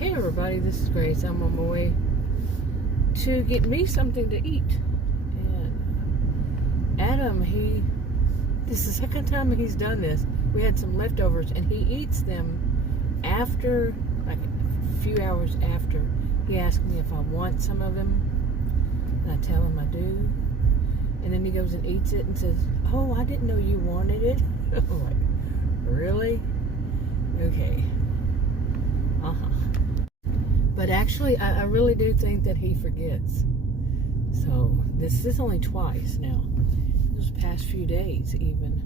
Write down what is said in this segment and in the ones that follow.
Hey everybody, this is Grace. I'm on my way to get me something to eat. And Adam, this is the second time he's done this. We had some leftovers and he eats them after, like a few hours after. He asked me if I want some of them. And I tell him I do. And then he goes and eats it and says, "Oh, I didn't know you wanted it." I'm like, really? Okay. But actually, I really do think that he forgets. So, this is only twice now. Those past few days, even.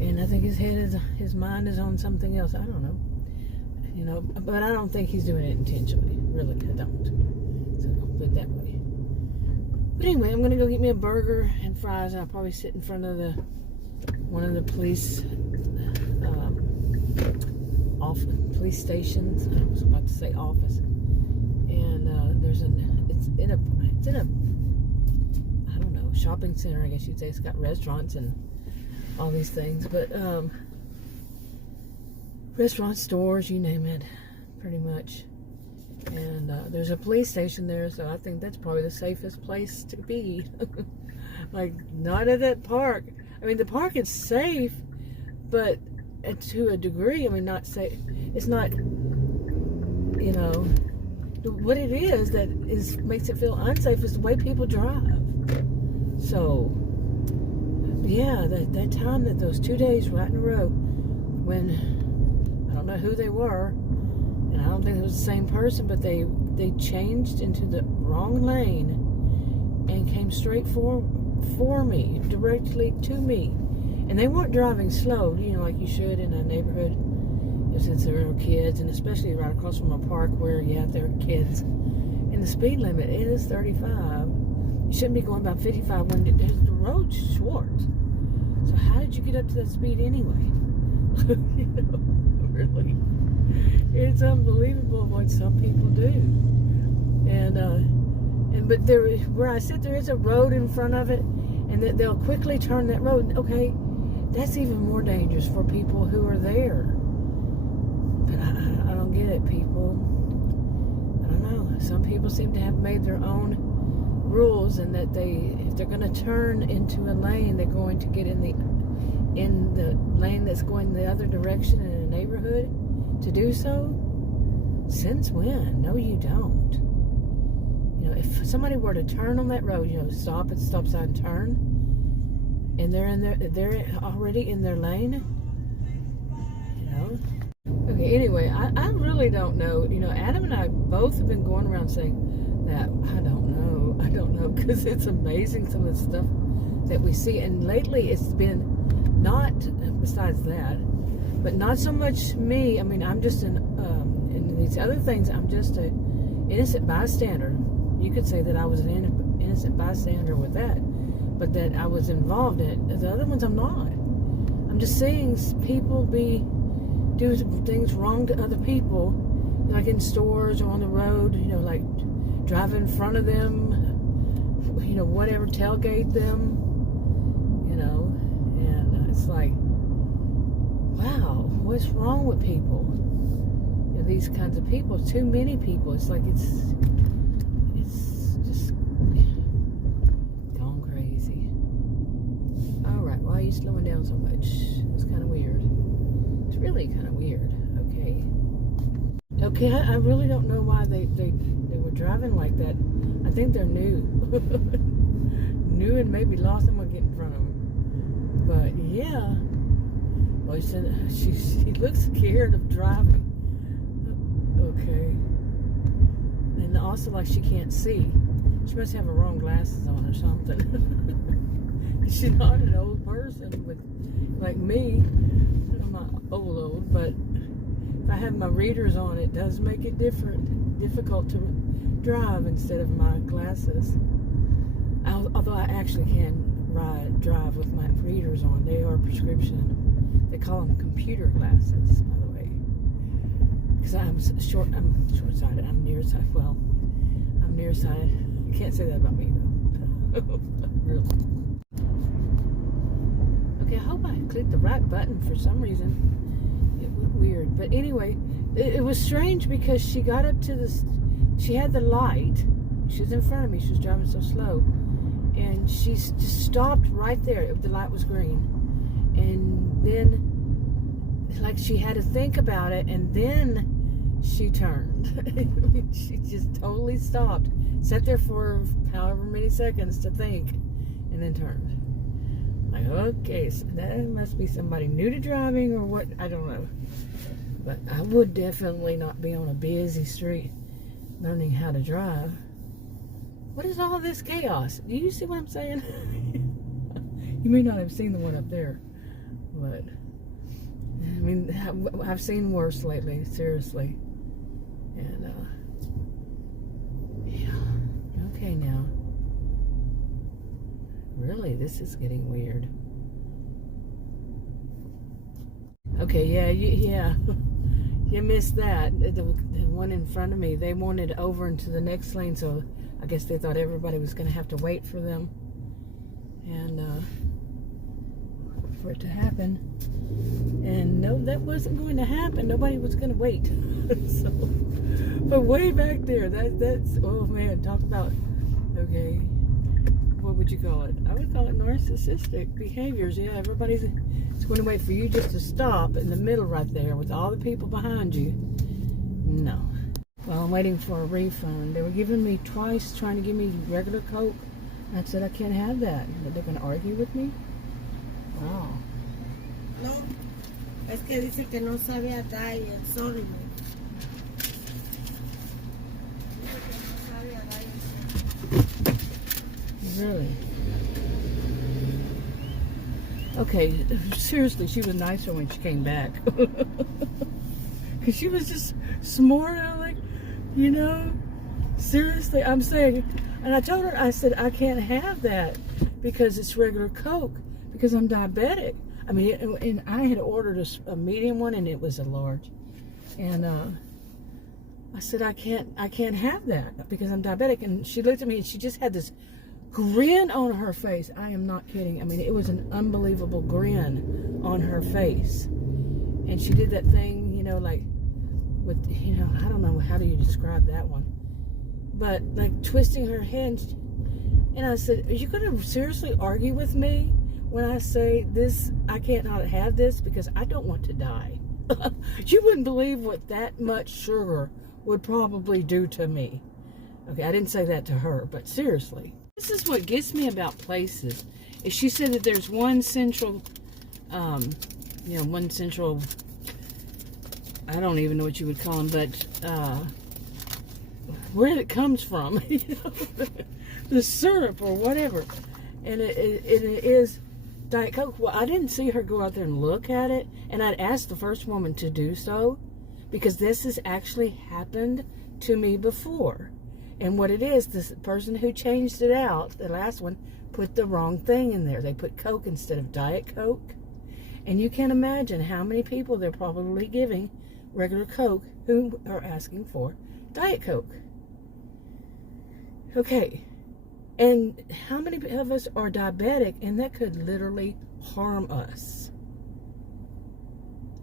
And I think his mind is on something else. I don't know. You know, but I don't think he's doing it intentionally. Really, I don't. So, put it that way. But anyway, I'm going to go get me a burger and fries. I'll probably sit in front of one of the police police stations. I was about to say office, and it's in a I don't know, shopping center, I guess you'd say. It's got restaurants and all these things, but restaurants, stores, you name it, pretty much. And there's a police station there, so I think that's probably the safest place to be. Like, not at that park. I mean, the park is safe, but to a degree. I mean, not safe. It's not, you know, what it is that makes it feel unsafe is the way people drive. So, yeah, that time, those 2 days right in a row, when I don't know who they were, and I don't think it was the same person, but they changed into the wrong lane and came straight for me, directly to me. And they weren't driving slow, you know, like you should in a neighborhood, since there were kids, and especially right across from a park where, yeah, there are kids. And the speed limit is 35. You shouldn't be going about 55 when the road's short. So how did you get up to that speed anyway? You know, really. It's unbelievable what some people do. But where I sit, there is a road in front of it, and they'll quickly turn that road. Okay, that's even more dangerous for people who are there. But I don't get it, people. I don't know. Some people seem to have made their own rules, and that if they're going to turn into a lane, they're going to get in the lane that's going the other direction in a neighborhood to do so. Since when? No, you don't. You know, if somebody were to turn on that road, you know, stop at the stop sign, turn, and they're already in their lane, you know. Okay, anyway, I really don't know. You know, Adam and I both have been going around saying that I don't know, because it's amazing some of the stuff that we see. And lately it's been not, besides that, but not so much me. I mean, I'm just in these other things, I'm just an innocent bystander. You could say that I was an innocent bystander with that, but that I was involved in it. The other ones, I'm not. I'm just seeing people do things wrong to other people, like in stores or on the road, you know, like drive in front of them, you know, whatever, tailgate them, you know, and it's like, wow, what's wrong with people? You know, these kinds of people, too many people. It's like it's just gone crazy. All right, why are you slowing down so much? It's kind of weird. It's really kind of weird. Okay, I really don't know why they were driving like that. I think they're new. New and maybe lost them or get in front of them. But yeah. Well, he said she looks scared of driving. Okay. And also like she can't see. She must have her wrong glasses on or something. She's not an old person, but like me. I'm not old, but if I have my readers on, it does make it difficult to drive instead of my glasses. Although I actually can drive with my readers on. They are prescription. They call them computer glasses, by the way. Because I'm short-sighted. I'm nearsighted. Well, I'm nearsighted. You can't say that about me, though. Really. Okay, I hope I clicked the right button. For some reason, it weird. But anyway, it was strange because she got up to she had the light. She was in front of me. She was driving so slow. And she just stopped right there. The light was green. And then, like, she had to think about it, and then she turned. She just totally stopped. Sat there for however many seconds to think, and then turned. Like, okay, so that must be somebody new to driving or what, I don't know. But I would definitely not be on a busy street learning how to drive. What is all this chaos? Do you see what I'm saying? You may not have seen the one up there, but I mean, I've seen worse lately, seriously. And yeah, okay now. Really, this is getting weird. Okay, yeah, you missed that. The one in front of me, they wanted over into the next lane, so I guess they thought everybody was going to have to wait for them, and for it to happen. And no, that wasn't going to happen. Nobody was going to wait. So, but way back there, that's oh man, talk about, okay, what would you call it? I would call it narcissistic behaviors. Yeah, everybody's going to wait for you just to stop in the middle right there with all the people behind you. No. Well, I'm waiting for a refund. They were giving me twice, trying to give me regular Coke. I said I can't have that. But they're going to argue with me? Wow. No, es que dice que no sabe a diet, sorry. Really? Okay, seriously, she was nicer when she came back. Because she was just smart. I'm like, you know, seriously, I'm saying, and I told her, I said, I can't have that because it's regular Coke, because I'm diabetic. I mean, and I had ordered a medium one, and it was a large. And I said, I can't have that because I'm diabetic. And she looked at me, and she just had this grin on her face. I am not kidding. I mean, it was an unbelievable grin on her face. And she did that thing, you know, like, with, you know, I don't know, how do you describe that one? But, like, twisting her head. And I said, are you going to seriously argue with me when I say this, I can't not have this because I don't want to die? You wouldn't believe what that much sugar would probably do to me. Okay, I didn't say that to her, but seriously. This is what gets me about places. Is she said that there's one central, you know, one central, I don't even know what you would call them, but where it comes from, you know, the syrup or whatever. And it is Diet Coke. Well, I didn't see her go out there and look at it, and I'd asked the first woman to do so, because this has actually happened to me before. And what it is, this person who changed it out, the last one, put the wrong thing in there. They put Coke instead of Diet Coke. And you can imagine how many people they're probably giving regular Coke who are asking for Diet Coke. Okay. And how many of us are diabetic, and that could literally harm us?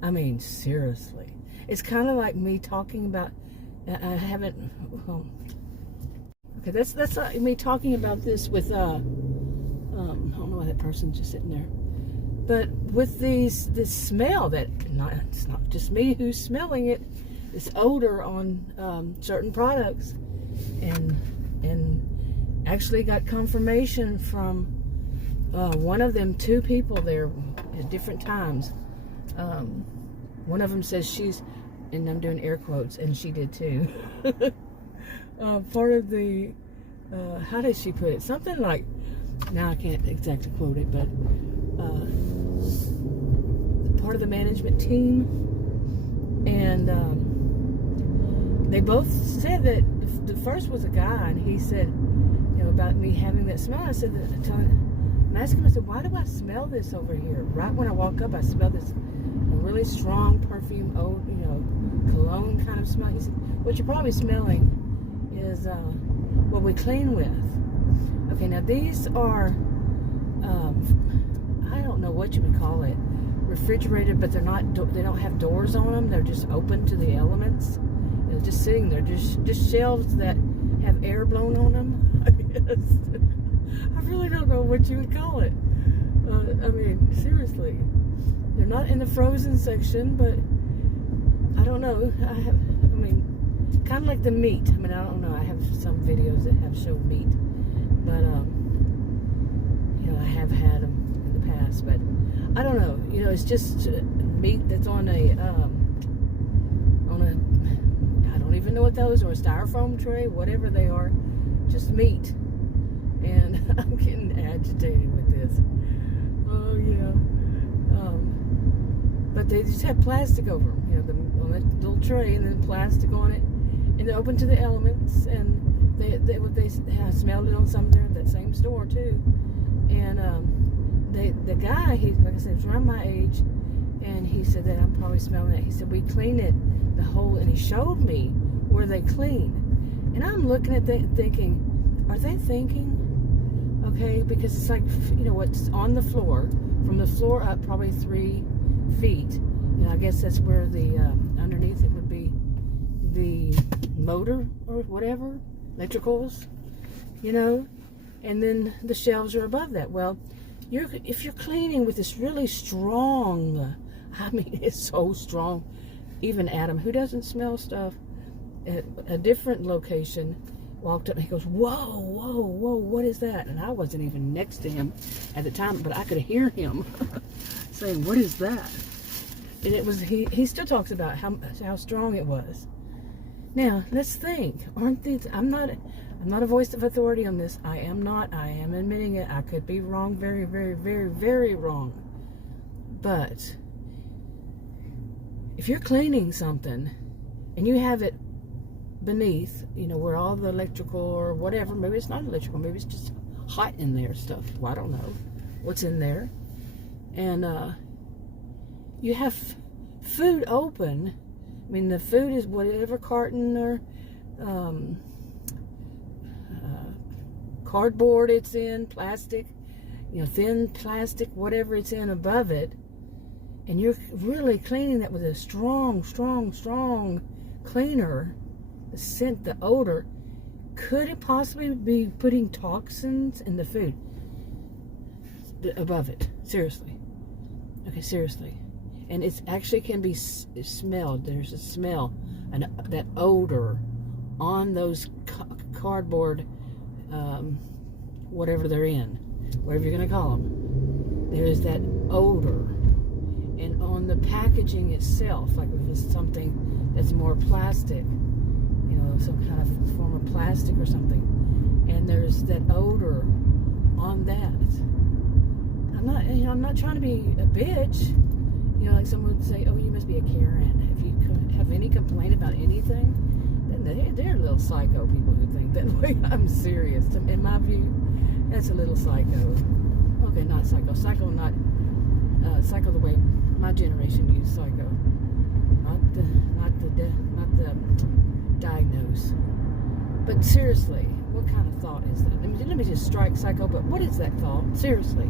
I mean, seriously. It's kind of like me talking about, I haven't, well, okay, that's like me talking about this with, I don't know why that person's just sitting there. But with this smell that, it's not just me who's smelling it, this odor on certain products. And actually got confirmation from one of them, 2 people there at different times. One of them says she's, and I'm doing air quotes, and she did too. Part of the, how did she put it? Something like, now I can't exactly quote it, but part of the management team. And they both said that the first was a guy, and he said, you know, about me having that smell. I said, I'm asking him, I said, why do I smell this over here? Right when I walk up, I smell this really strong perfume, you know, cologne kind of smell. He said, what you're probably smelling is what we clean with. Okay, now these are, I don't know what you would call it, refrigerated, but they don't have doors on them. They're just open to the elements. They're just sitting there, just shelves that have air blown on them. I guess. I really don't know what you would call it. I mean, seriously, they're not in the frozen section, but I don't know. Kind of like the meat. I mean, I don't know. I have some videos that have shown meat, but I have had them in the past, but I don't know. It's just meat that's on a I don't even know what those are, a styrofoam tray, whatever they are, just meat. And I'm getting agitated with this. Oh yeah. But they just have plastic over them, on that little tray, and then plastic on it, and they're open to the elements. And they have smelled it on some there, that same store too. And the guy, like I said, was around my age, and he said that I'm probably smelling that. He said we clean it the whole, and he showed me where they clean. And I'm looking at that thinking, are they thinking? Okay, because it's like, what's on the floor, from the floor up probably 3 feet. I guess that's where the underneath it would be the motor or whatever, electricals, and then the shelves are above that. Well, if you're cleaning with this really strong, I mean, it's so strong. Even Adam, who doesn't smell stuff, at a different location, walked up and he goes, whoa, whoa, whoa, what is that? And I wasn't even next to him at the time, but I could hear him saying, what is that? And it was, he still talks about how strong it was. Now, let's think. Aren't these, I'm not a voice of authority on this. I am not. I am admitting it. I could be wrong, very, very, very, very wrong. But if you're cleaning something and you have it beneath, where all the electrical or whatever, maybe it's not electrical, maybe it's just hot in there stuff. Well, I don't know what's in there. And you have food open. I mean, the food is whatever carton or cardboard it's in, plastic, thin plastic, whatever it's in above it. And you're really cleaning that with a strong, strong, strong cleaner. The scent, the odor. Could it possibly be putting toxins in the food above it? Seriously. Okay, seriously. And it actually can be smelled. There's a smell, that odor on those cardboard, whatever they're in, whatever you're going to call them. There is that odor. And on the packaging itself, like if it's something that's more plastic, some kind of form of plastic or something, and there's that odor on that. I'm not trying to be a bitch. Like someone would say, oh, you must be a Karen. If you have any complaint about anything, then they're little psycho people who think that way. I'm serious. In my view, that's a little psycho. Okay, not psycho. Psycho, not psycho the way my generation used psycho. Not the diagnose. But seriously, what kind of thought is that? Let me just strike psycho, but what is that thought? Seriously.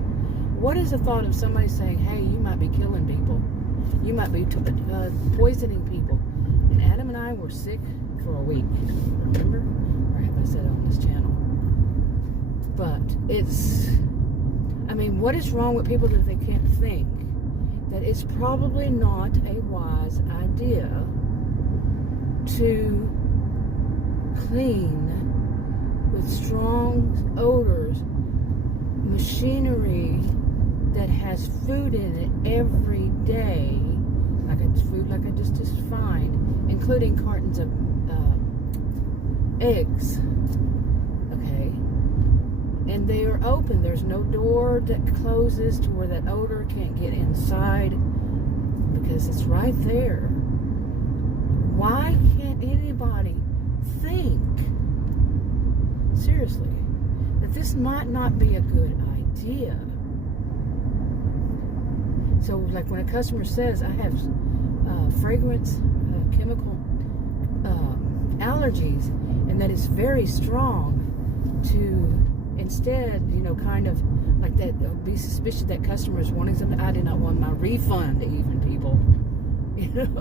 What is the thought of somebody saying, hey, you might be killing people. You might be poisoning people. And Adam and I were sick for a week. Remember? Or have I said it on this channel? But what is wrong with people that they can't think? That it's probably not a wise idea to clean with strong odors machinery that has food in it every day, like I just defined, including cartons of eggs. Okay, and they are open. There's no door that closes to where that odor can't get inside because it's right there. Why can't anybody think, seriously, that this might not be a good idea? So, like when a customer says, I have fragrance, chemical allergies, and that it's very strong and instead, kind of like that, be suspicious that customers wanting something. I did not want my refund, even, people.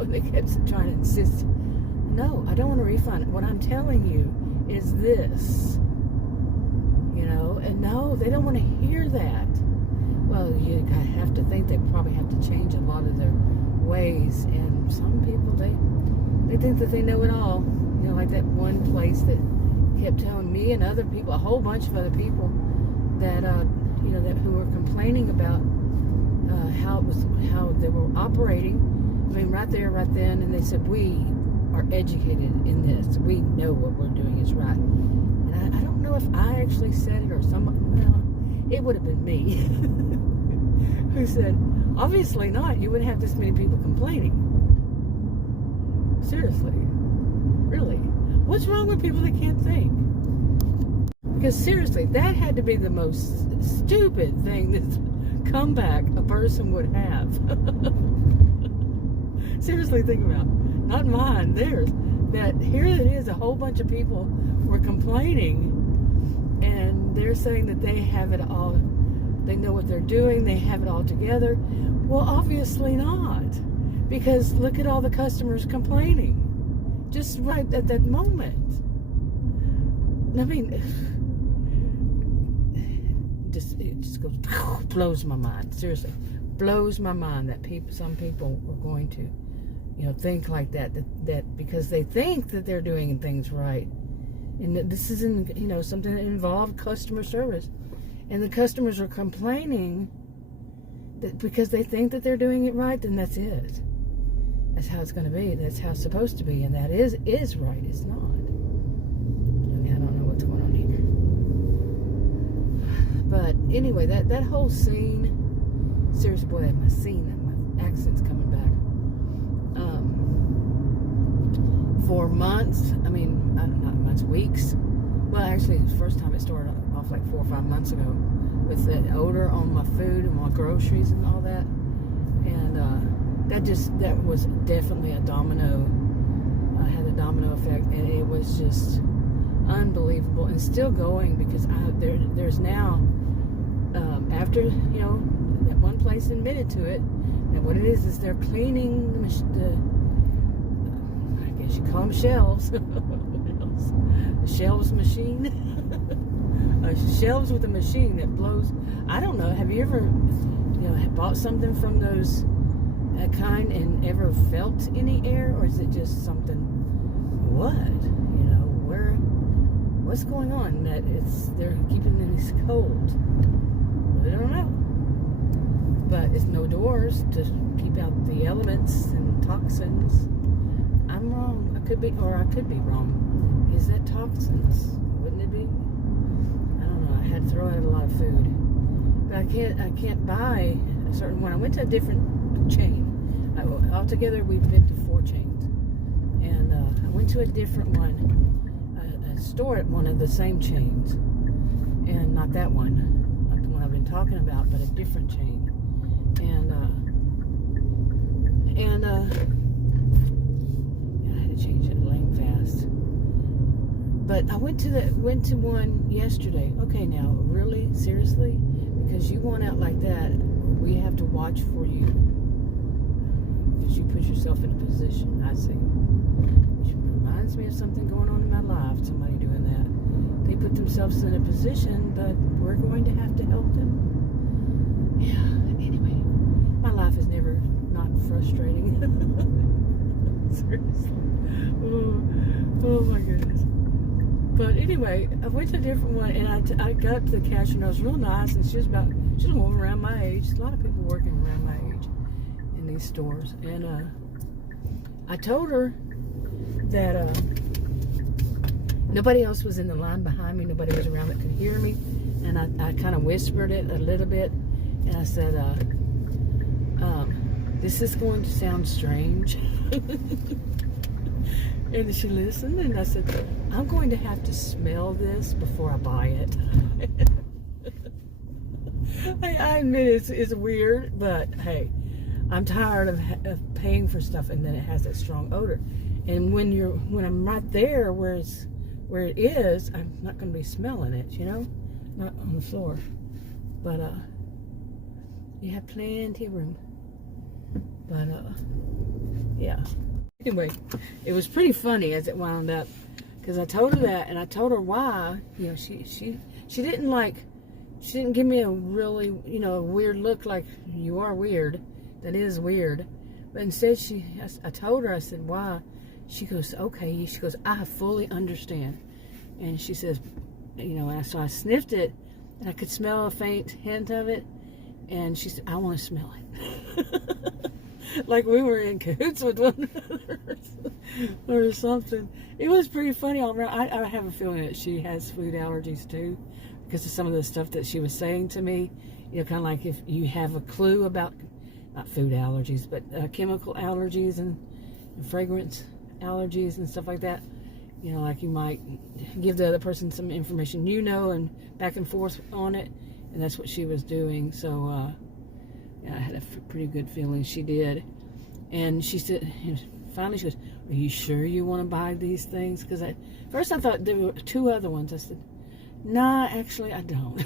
They kept trying to insist. No, I don't want a refund. What I'm telling you is this. And no, they don't want to hear that. Well, you have to think they probably have to change a lot of their ways. And some people, they think that they know it all. Like that one place that kept telling me and other people, a whole bunch of other people, that that who were complaining about how they were operating. I mean, right there, right then, and they said, we are educated in this. We know what we're doing is right. And I don't know if I actually said it or someone. Well, it would have been me who said, obviously not. You wouldn't have this many people complaining. Seriously. Really. What's wrong with people that can't think? Because seriously, that had to be the most stupid thing, this comeback a person would have. Seriously, think about it. Not mine, theirs. That here it is, a whole bunch of people were complaining, and they're saying that they have it all, they know what they're doing, they have it all together. Well, obviously not, because look at all the customers complaining just right at that moment. I mean, it just goes, blows my mind. Seriously, blows my mind that some people are going to think like that because they think that they're doing things right, and that this isn't something that involved customer service, and the customers are complaining that because they think that they're doing it right, then that's it. That's how it's going to be. That's how it's supposed to be, and that is right. It's not. I mean, I don't know what's going on here, but anyway, that whole scene. Seriously, boy, my accent's coming back. For months, I mean, not months, weeks. Well, actually, the first time it started off like 4 or 5 months ago with that odor on my food and my groceries and all that. And that was definitely a domino, had a domino effect. And it was just unbelievable and still going because there's now, after, that one place admitted to it, and what it is they're cleaning you call them shelves. The shelves machine. Shelves with a machine that blows. I don't know. Have you ever, bought something from those kind and ever felt any air, or is it just something? What's going on? That they're keeping these cold. I don't know. But it's no doors to keep out the elements and toxins. I'm wrong. I could be wrong. Is that toxins? Wouldn't it be? I don't know. I had to throw out a lot of food, but I can't buy a certain one. I went to a different chain. Altogether, we've been to 4 chains, and I went to a different one, a store at one of the same chains, and not that one, not the one I've been talking about, but a different chain, and change it lane fast. But I went to one yesterday. Okay, now really seriously, because you want out like that, we have to watch for you, because you put yourself in a position. I see. Which reminds me of something going on in my life. Somebody doing that. They put themselves in a position, but we're going to have to help them. Yeah. Anyway, my life is never not frustrating. Seriously. Oh my goodness. But anyway, I went to a different one, and I got up to the cashier, and I was real nice, and she was a woman around my age. A lot of people working around my age in these stores. And I told her that nobody else was in the line behind me. Nobody was around that could hear me. And I kind of whispered it a little bit, and I said, this is going to sound strange. And she listened, and I said, I'm going to have to smell this before I buy it. I admit it's weird, but hey, I'm tired of paying for stuff and then it has that strong odor. And when I'm right there where it is, I'm not going to be smelling it, not on the floor. But you have plenty of room. But yeah. Anyway, it was pretty funny as it wound up, because I told her that, and I told her why. You know, she didn't give me a really, you know, a weird look like, you are weird. That is weird. But instead, I told her, I said, why? She goes, okay. She goes, I fully understand. And she says, you know, so I sniffed it, and I could smell a faint hint of it. And she said, I want to smell it. Like we were in cahoots with one another or something. It was pretty funny all around. I have a feeling that she has food allergies too, because of some of the stuff that she was saying to me. You know, kind of like if you have a clue about, not food allergies, but chemical allergies and fragrance allergies and stuff like that. You know, like you might give the other person some information, you know, and back and forth on it. And that's what she was doing. So, yeah, I had a pretty good feeling she did. And she said, finally she goes, are you sure you want to buy these things? Because first I thought there were 2 other ones. I said, nah, actually I don't.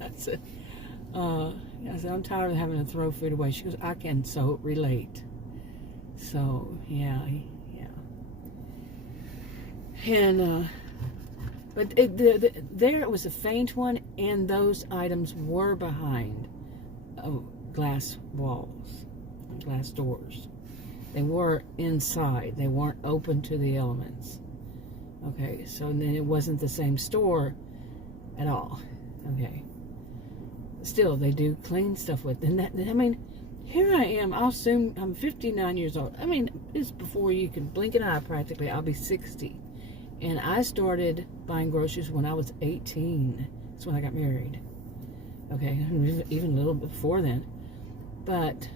I said, I'm tired of having to throw food away. She goes, I can so relate. So, yeah. And, but there it was a faint one, and those items were behind glass walls, glass doors. They were inside. They weren't open to the elements. Okay, so then it wasn't the same store at all. Okay. Still, they do clean stuff with. And that, I mean, here I am. I'll assume I'm 59 years old. I mean, it's before you can blink an eye practically. I'll be 60. And I started buying groceries when I was 18. That's when I got married. Okay, even a little before then. But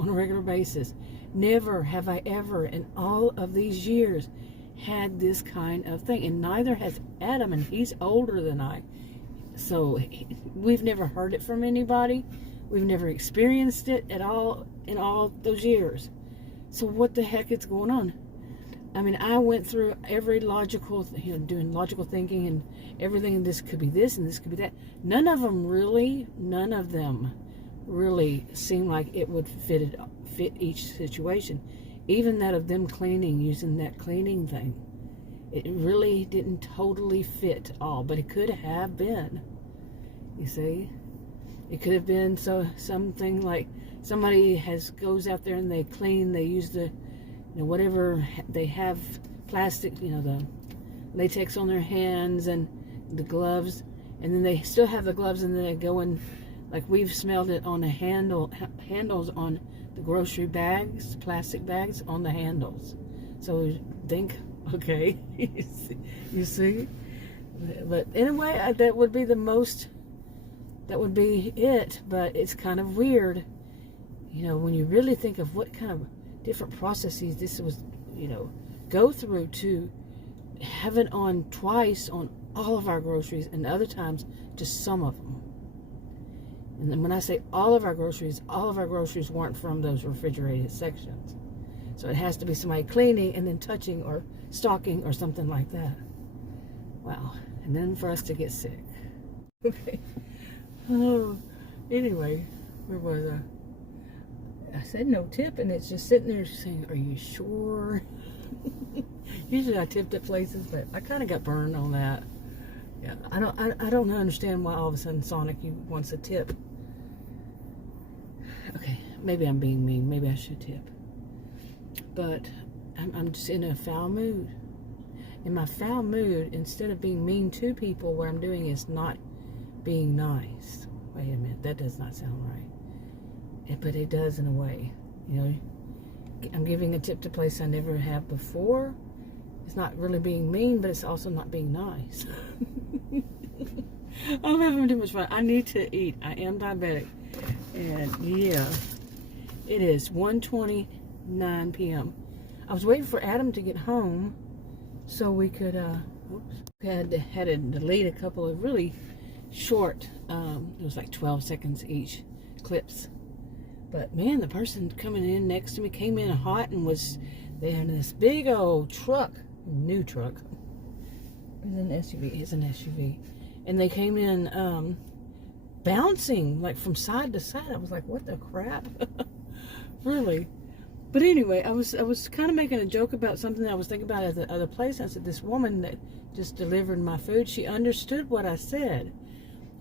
on a regular basis, never have I ever in all of these years had this kind of thing. And neither has Adam, and he's older than I. So we've never heard it from anybody. We've never experienced it at all in all those years. So what the heck is going on? I mean, I went through every logical, you know, doing logical thinking and everything, and this could be this and this could be that. None of them really seemed like it would fit each situation. Even that of them cleaning, using that cleaning thing. It really didn't totally fit all, but it could have been. You see? It could have been something like somebody goes out there and they clean, they use the, you know, whatever they have, plastic, you know, the latex on their hands and the gloves, and then they still have the gloves, and then they go in, like we've smelled it on the handles on the grocery bags, plastic bags on the handles. So think, okay, you see? But anyway, that would be it, but it's kind of weird, you know, when you really think of what kind of different processes this was, you know, go through to have it on twice on all of our groceries, and other times just some of them. And then when I say all of our groceries weren't from those refrigerated sections. So it has to be somebody cleaning and then touching or stocking or something like that. Wow. And then for us to get sick. Okay. Oh, anyway, where was I? I said no tip, and it's just sitting there saying, are you sure? Usually I tipped at places, but I kind of got burned on that. Yeah, I don't understand why all of a sudden Sonic wants a tip. Okay, maybe I'm being mean. Maybe I should tip. But I'm just in a foul mood. In my foul mood, instead of being mean to people, what I'm doing is not being nice. Wait a minute, that does not sound right. But it does in a way. You know, I'm giving a tip to a place I never have before. It's not really being mean, but it's also not being nice. I'm having too much fun. I need to eat. I am diabetic. And yeah, it is 1:29 p.m. I was waiting for Adam to get home so we could, had to delete a couple of really short, it was like 12 seconds each clips. But man, the person coming in next to me came in hot and they had this big old truck, new truck. It's an SUV. and they came in bouncing like from side to side. I was like, what the crap? Really? But anyway, I was kind of making a joke about something that I was thinking about at the other place. I said, this woman that just delivered my food, she understood what I said.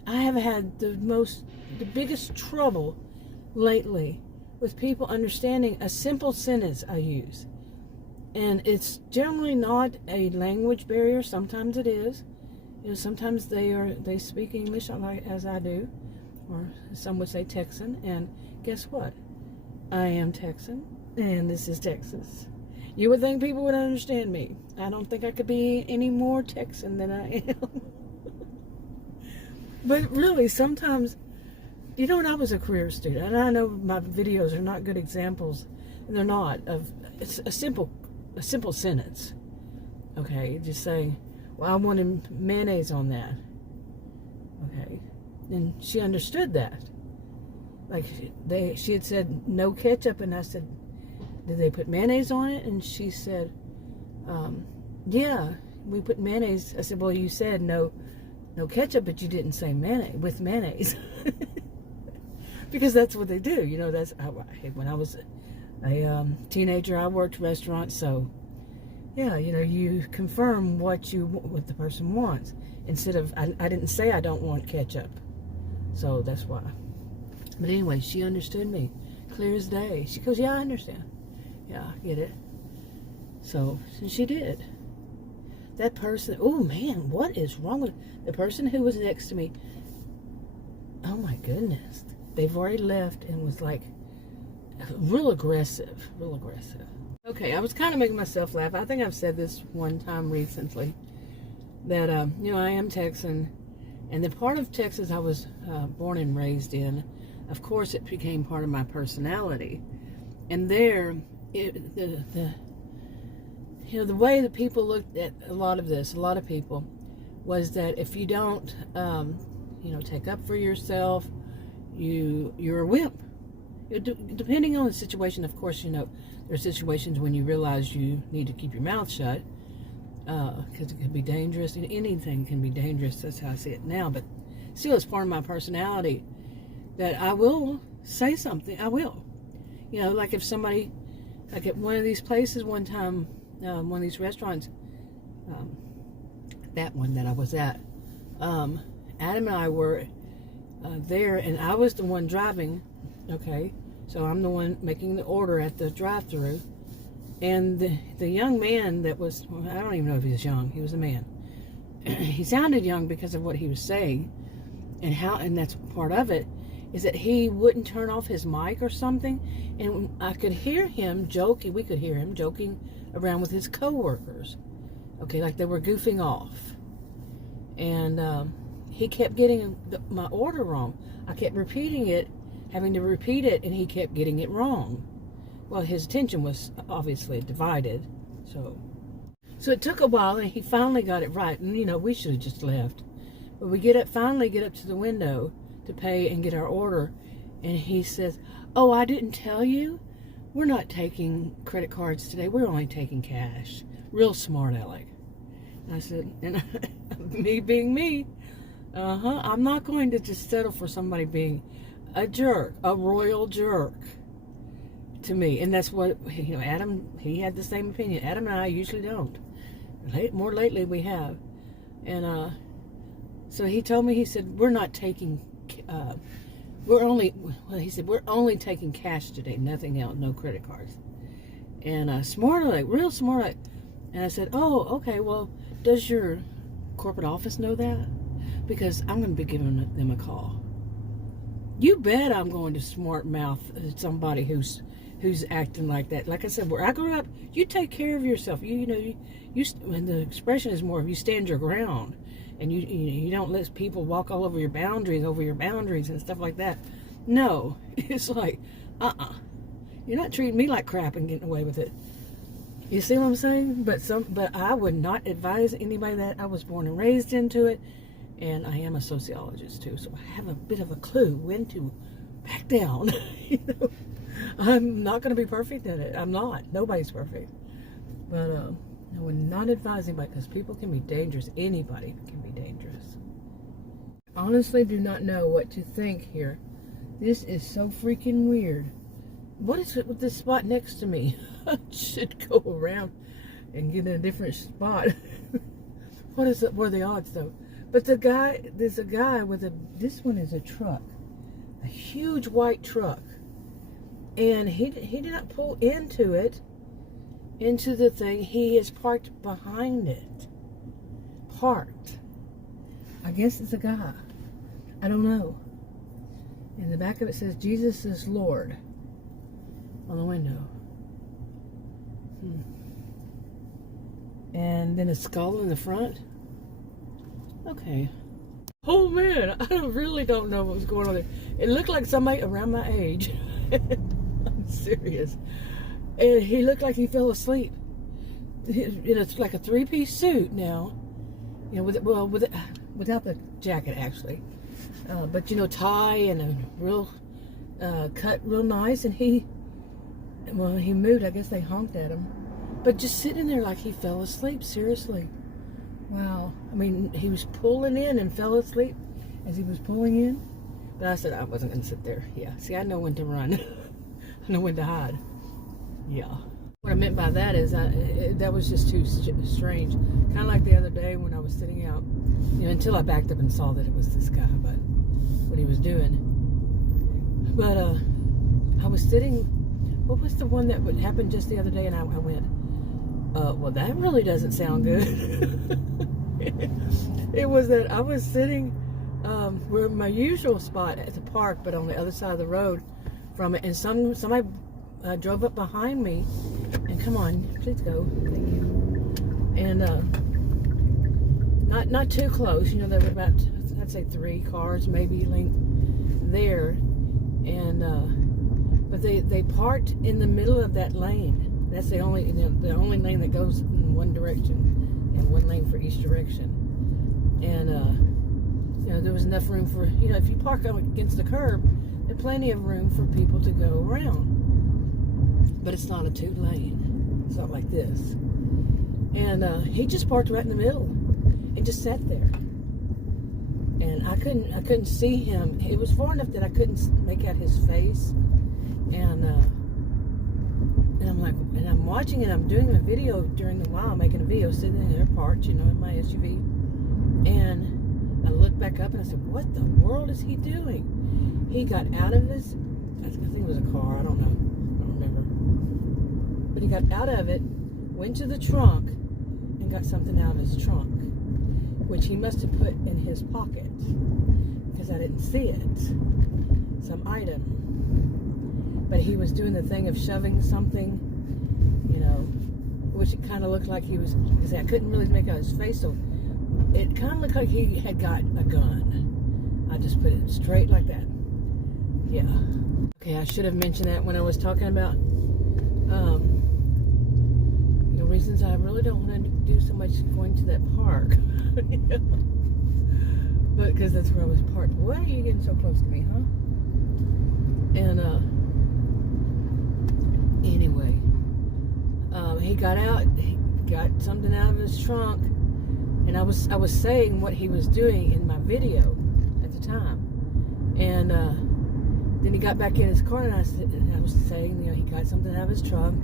I have had the biggest trouble lately with people understanding a simple sentence I use. And it's generally not a language barrier. Sometimes it is. Sometimes they speak English as I do, or some would say Texan. And guess what? I am Texan, and this is Texas. You would think people would understand me. I don't think I could be any more Texan than I am. But really, sometimes, when I was a career student, and I know my videos are not good examples, and they're not, it's a simple sentence. Okay, just saying, well, I wanted mayonnaise on that. Okay, and she understood that. Like, she had said no ketchup, and I said, did they put mayonnaise on it? And she said, yeah, we put mayonnaise. I said, well, you said no ketchup, but you didn't say mayonnaise, with mayonnaise. Because that's what they do. When I was a teenager, I worked restaurants, so yeah, you confirm what the person wants. Instead of, I didn't say I don't want ketchup. So that's why. But anyway, she understood me clear as day. She goes, yeah, I understand. Yeah, I get it. So she did. That person, oh man, what is wrong with the person who was next to me? Oh my goodness. They've already left and was like real aggressive. Okay, I was kind of making myself laugh. I think I've said this one time recently that, I am Texan, and the part of Texas I was born and raised in, of course, it became part of my personality. And there, the way that people looked at a lot of people, was that if you don't, take up for yourself, you're a wimp. Depending on the situation, of course, there are situations when you realize you need to keep your mouth shut, because it can be dangerous. Anything can be dangerous. That's how I see it now. But still, it's part of my personality that I will say something. I will. Like if somebody, like at one of these places one time, one of these restaurants, that one that I was at, Adam and I were there, and I was the one driving, okay? So I'm the one making the order at the drive-thru, and the young man that was, I don't even know if he was young, he was a man. He sounded young because of what he was saying, and that's part of it, is that he wouldn't turn off his mic or something, and I could hear him joking, we could hear him joking around with his coworkers, okay, like they were goofing off, and he kept getting my order wrong. I kept repeating it, having to repeat it, and he kept getting it wrong. Well, his attention was obviously divided, so it took a while, and he finally got it right, and we should have just left, but we finally get up to the window to pay and get our order, and he says, oh, I didn't tell you, we're not taking credit cards today, we're only taking cash. Real smart aleck. And I said, and me being me, I'm not going to just settle for somebody being a jerk, a royal jerk to me. And that's what, Adam, he had the same opinion. Adam and I usually don't. More lately we have. And so he told me, he said, we're not taking, we're only taking cash today, nothing else, no credit cards. And smart aleck, real smart aleck. And I said, oh, okay, well, does your corporate office know that? Because I'm going to be giving them a call. You bet I'm going to smart mouth somebody who's acting like that. Like I said, where I grew up, you take care of yourself. And the expression is more of you stand your ground, and you don't let people walk all over your boundaries and stuff like that. No, it's like, you're not treating me like crap and getting away with it. You see what I'm saying? But I would not advise anybody that. I was born and raised into it, and I am a sociologist too, so I have a bit of a clue when to back down. I'm not going to be perfect in it. I'm not. Nobody's perfect. But I would not advise anybody, because people can be dangerous. Anybody can be dangerous. Honestly, do not know what to think here. This is so freaking weird. What is it with this spot next to me? I should go around and get in a different spot. What are the odds though? But there's a guy with this one is a truck. A huge white truck. And he did not pull into the thing. He is parked behind it. Parked. I guess it's a guy. I don't know. In the back of it says, Jesus is Lord. On the window. And then a skull in the front. Okay. Oh man, I really don't know what was going on there. It looked like somebody around my age. I'm serious. And he looked like he fell asleep. It's like a three-piece suit now. You know, without the jacket actually. But tie and a real cut real nice. And he moved. I guess they honked at him. But just sitting there like he fell asleep. Seriously. Wow. I mean, he was pulling in and fell asleep as he was pulling in. But I said I wasn't going to sit there. Yeah. See, I know when to run. I know when to hide. Yeah. What I meant by that is that was just too strange. Kind of like the other day when I was sitting out, until I backed up and saw that it was this guy, but what he was doing. But I was sitting, what was the one that would happen just the other day? And I went, well, that really doesn't sound good. It was that I was sitting where my usual spot at the park, but on the other side of the road from it, and somebody drove up behind me, and come on, please go, thank you. And not too close, there were about, I'd say 3 cars maybe length there, and but they parked in the middle of that lane. That's the only lane that goes in one direction, and one lane for each direction. And there was enough room for, if you park against the curb, there's plenty of room for people to go around. But it's not a 2-lane. It's not like this. And he just parked right in the middle and just sat there. And I couldn't see him. It was far enough that I couldn't make out his face. And I'm like, and I'm watching it. I'm doing a video during the while, making a video, sitting there parked, in my SUV. And I looked back up and I said, what the world is he doing? He got out of his, I think it was a car, I don't know. I don't remember. But he got out of it, went to the trunk, and got something out of his trunk, which he must have put in his pocket, because I didn't see it. Some item. But he was doing the thing of shoving something, which it kind of looked like he was, because I couldn't really make out his face, so it kind of looked like he had got a gun. I just put it straight like that. Yeah. Okay, I should have mentioned that when I was talking about the reasons I really don't want to do so much going to that park. But because that's where I was parked. Why are you getting so close to me, huh? And anyway, he got out, he got something out of his trunk, and I was saying what he was doing in my video at the time, and then he got back in his car, and I was saying, he got something out of his trunk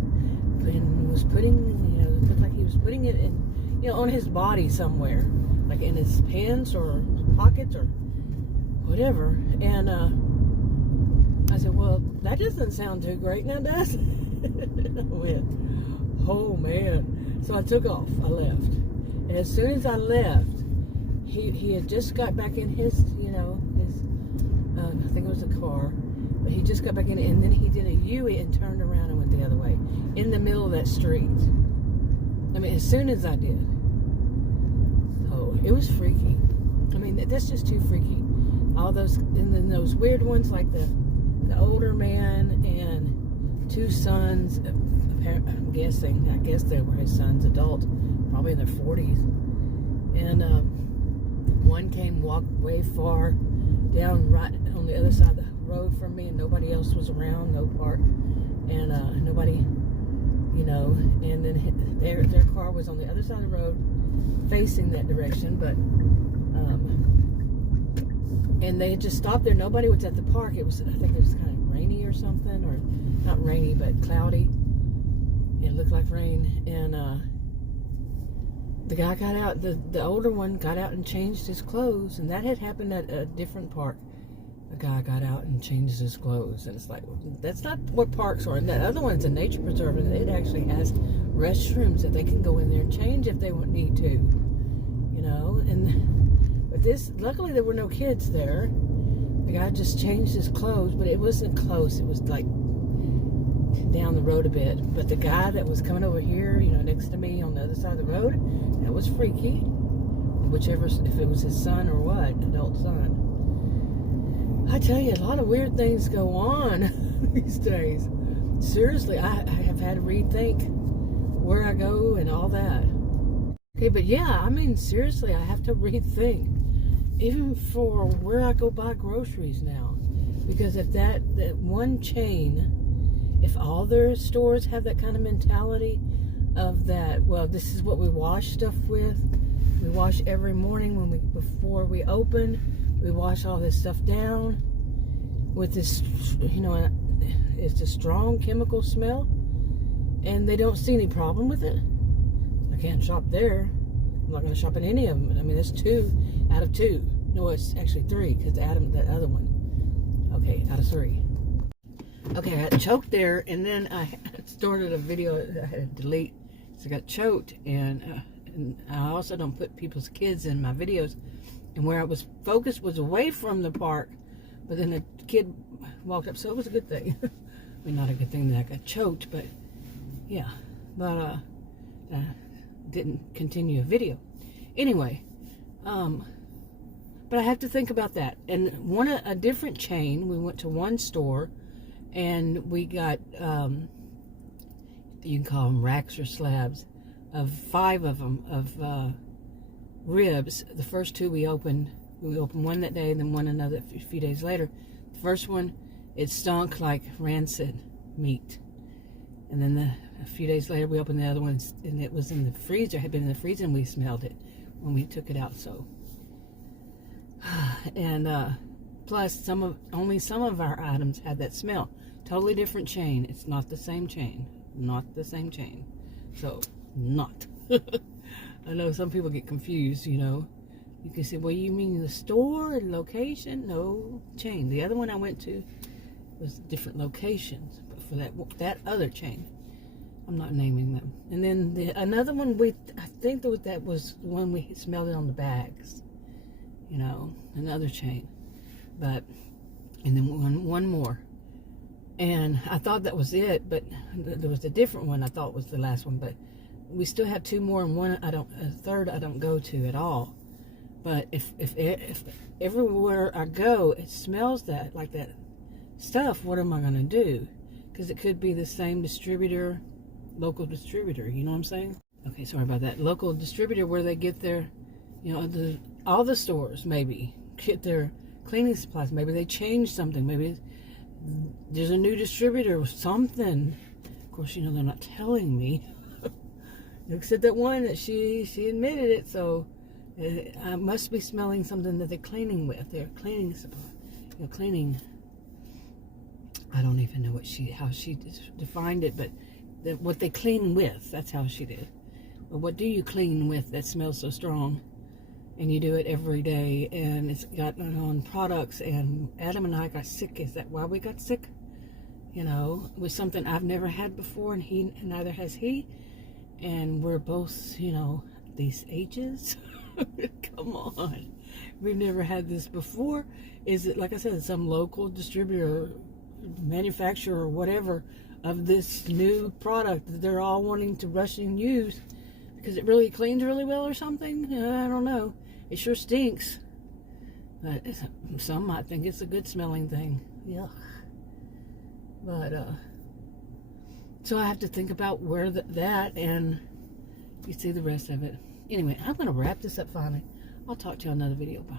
and was putting, it looked like he was putting it in, on his body somewhere, like in his pants or pockets or whatever. And I said, well, that doesn't sound too great now, does it? I went, oh man. So I took off. I left. And as soon as I left, he had just got back in his, I think it was a car, but he just got back in, and then he did a U-turn and turned around and went the other way in the middle of that street. I mean, as soon as I did. Oh, it was freaky. I mean, that's just too freaky. All those, and then those weird ones like the older man and 2 sons, I'm guessing, I guess they were his sons, adult, probably in their 40s. And one walked way far down right on the other side of the road from me, and nobody else was around, no park, and nobody, and then their car was on the other side of the road facing that direction, but And they had just stopped there. Nobody was at the park. It was, I think it was kind of rainy or something, or not rainy, but cloudy. It looked like rain. And the guy got out, the older one got out and changed his clothes. And that had happened at a different park. A guy got out and changed his clothes. And it's like, that's not what parks are. And that other one's a nature preserve. And it actually has restrooms that they can go in there and change if they need to. You know, but this, luckily there were no kids there. The guy just changed his clothes, but it wasn't close. It was like down the road a bit. But the guy that was coming over here, you know, next to me on the other side of the road, that was freaky. Whichever, if it was his son or what, adult son. I tell you, a lot of weird things go on these days. Seriously, I have had to rethink where I go and all that. Okay, but yeah, I mean, seriously, I have to rethink. Even for where I go buy groceries now. Because if that one chain, if all their stores have that kind of mentality of that, well, this is what we wash stuff with. We wash every morning before we open. We wash all this stuff down with this, you know, it's a strong chemical smell. And they don't see any problem with it. I can't shop there. I'm not going to shop in any of them. I mean, it's 2 out of 2. No, it's actually 3 because Adam, that other one. Okay, out of 3. Okay, I got choked there, and then I started a video I had to delete. So I got choked, and I also don't put people's kids in my videos. And where I was focused was away from the park, but then a kid walked up, so it was a good thing. I mean, not a good thing that I got choked, but yeah. But didn't continue a video. Anyway, but I have to think about that. And a different chain, we went to one store, and we got, you can call them racks or slabs, of 5 of them, of ribs. The first 2 we opened one that day, and then one another a few days later. The first one, it stunk like rancid meat. And then a few days later, we opened the other ones, and it was in the freezer. It had been in the freezer, and we smelled it when we took it out. So, and plus, only some of our items had that smell. Totally different chain. It's not the same chain. Not the same chain. So, not. I know some people get confused. You know, you can say, "Well, you mean the store, location?" No, chain. The other one I went to was different locations, but for that other chain, I'm not naming them. And then another one, I think that was the one we smelled it on the bags, you know, another chain. But and then one more, and I thought that was it, but there was a different one I thought was the last one. But we still have 2 more, and a third I don't go to at all. But if everywhere I go it smells like that stuff, what am I going to do? Because it could be the same distributor, local distributor, you know what I'm saying? Okay, sorry about that. Local distributor, where they get their, you know, all the stores maybe get their cleaning supplies. Maybe they change something. Maybe there's a new distributor or something. Of course, you know, they're not telling me. Except that one that she admitted it, so I must be smelling something that they're cleaning with. They're cleaning supply, you know, cleaning. I don't even know how she defined it, but what they clean with, that's how she did. Well, what do you clean with that smells so strong? And you do it every day, and it's gotten on products, and Adam and I got sick. Is that why we got sick? You know, it was something I've never had before, and neither has he. And we're both, you know, these ages. Come on. We've never had this before. Is it, like I said, some local distributor, manufacturer, or whatever, of this new product that they're all wanting to rush and use because it really cleans really well or something? I don't know. It sure stinks. But some might think it's a good smelling thing. Yuck. But, so I have to think about where that, and you see the rest of it. Anyway, I'm going to wrap this up finally. I'll talk to you on another video. Bye.